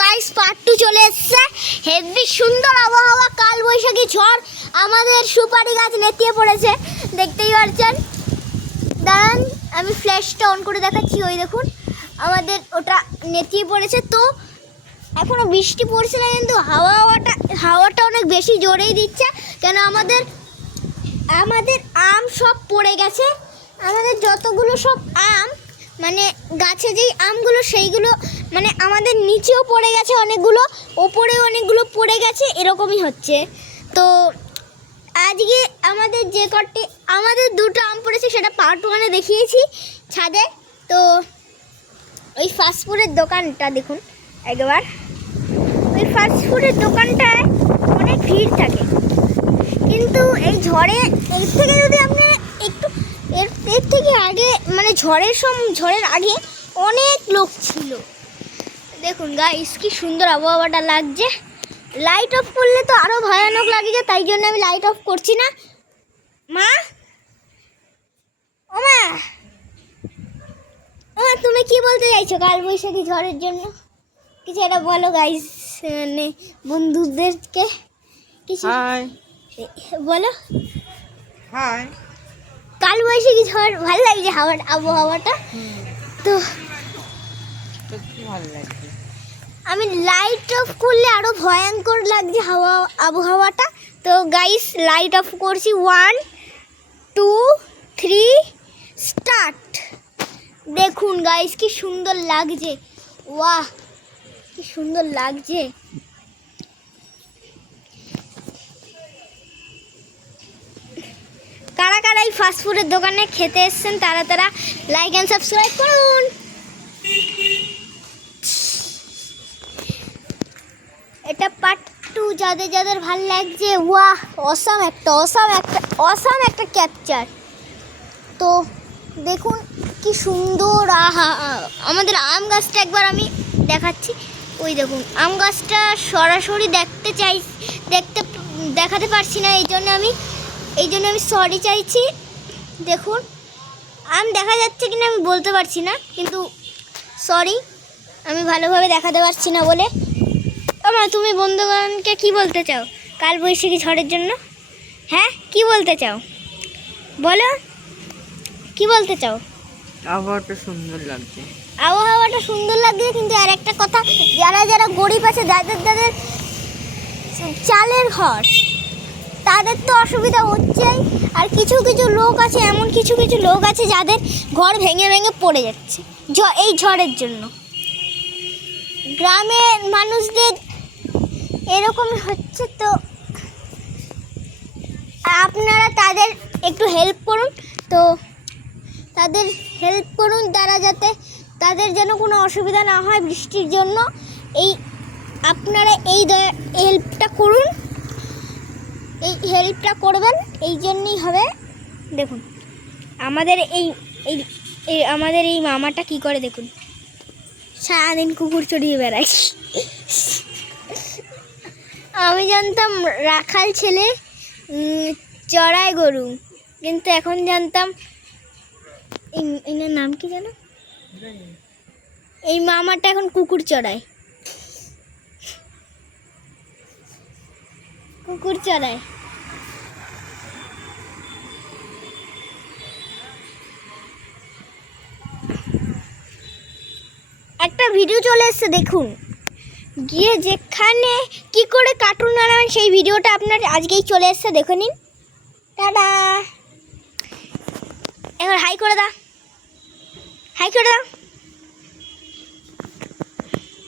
Guys part 2 চলে এসেছে। Heavy সুন্দর আবহাওয়া, কাল বৈশাখী ঝড়, আমাদের সুপারি গাছ নেতিয়ে পড়েছে, দেখতেই পাচ্ছেন। দাঁড়ান আমি ফ্ল্যাশটা অন করে দেখাচ্ছি। ওই দেখুন আমাদের ওটা নেতিয়ে পড়েছে। তো এখনো বৃষ্টি পড়ছে না, কিন্তু হাওয়াটা অনেক বেশি জোরেই দিচ্ছে। কেন আমাদের আম সব পড়ে গেছে। আমাদের যতগুলো সব আম মানে গাছে যেই আমগুলো সেইগুলো মানে আমাদের নিচেও পড়ে গেছে অনেকগুলো, ওপরেও অনেকগুলো পড়ে গেছে, এরকমই হচ্ছে। তো আজকে আমাদের দুটো আম পড়েছে, সেটা পার্ট 1-এ দেখিয়েছি ছাদে। তো ওই ফাস্টফুডের দোকানটা দেখুন একবার। ওই ফাস্টফুডের দোকানটায় অনেক ভিড় থাকে, কিন্তু এই ঝড়ে এর থেকে যদি আপনি একটু এর থেকে আগে মানে ঝড়ের আগে অনেক লোক ছিল। দেখুন গাইস কি সুন্দর আবহাওয়াটা লাগছে। লাইট অফ করলে তো আরও ভয়ানক লাগে, তাই জন্য আমি লাইট অফ করছি না। মা, ও মা, তুমি কি বলতে চাইছো কাল বৈশাখী ঝড়ের জন্য? কিছু একটা বলো গাইস, মানে বন্ধুদেরকে কিছু বলো। হাই, কাল বৈশাখী ঝড় ভালো লাগছে আবহাওয়াটা। তো ভালো লাগছে। আমি লাইট অফ করলে আরো ভয়ঙ্কর লাগছে আবহাওয়াটা। তো গাইস লাইট অফ করছি, 1 2 3 স্টার্ট। দেখুন গাইস কি সুন্দর লাগছে, ওয়াহ কি সুন্দর লাগছে। কারা কারা এই ফাস্টফুডের দোকানে খেতে এসেছেন তারা লাইক অ্যান্ড সাবস্ক্রাইব করুন। এটা পার্ট 2, যাদের ভালো লাগছে। ওয়াহ অসাম একটা ক্যাপচার। তো দেখুন কি সুন্দর, আহা। আমাদের আম গাছটা একবার আমি দেখাচ্ছি। ওই দেখুন আম গাছটা সরাসরি দেখাতে পারছি না, এই জন্য আমি সরি চাইছি। দেখুন আম দেখা যাচ্ছে কিনা আমি বলতে পারছি না, কিন্তু সরি, আমি ভালোভাবে দেখাতে পারছি না বলে। তুমি বন্ধুগণকে কি বলতে চাও কাল বৈশাখী ঝড়ের জন্য? হ্যাঁ কি বলতে চাও বলো, কি বলতে চাও? আবহাওয়াটা সুন্দর লাগছে। আবহাওয়াটা সুন্দর লাগছে, কিন্তু আর একটা কথা, যারা গরিব আছে, যাদের চালের ঘর, তাদের তো অসুবিধা হচ্ছেই। আর কিছু লোক আছে, এমন কিছু লোক আছে যাদের ঘর ভেঙে পড়ে যাচ্ছে এই ঝড়ের জন্য। গ্রামের মানুষদের এরকম হচ্ছে। তো আপনারা তাদের একটু হেল্প করুন। তো তাদের হেল্প করুন, তাদের যেন কোনো অসুবিধা না হয় বৃষ্টির জন্য। আপনারা এই হেল্পটা করুন, এই হেল্পটা করবেন, এই জন্যই হবে। দেখুন আমাদের এই মামাটা কি করে দেখুন, সারাদিন কুকুর চড়িয়ে বেড়ায়। আমি জানতাম রাখাল ছেলে চড়ায় গরু, কিন্তু এখন জানতাম এনার নাম কি জানো, এই মামাটা এখন কুকুর চড়ায়। একটা ভিডিও চলে এসেছে দেখুন, গিয়ে যেখানে কি করে কার্টুন বানাবেন সেই ভিডিওটা আপনার আজকেই চলে এসেছে, দেখে নিন। টাটা, এবার হাই করে দাও।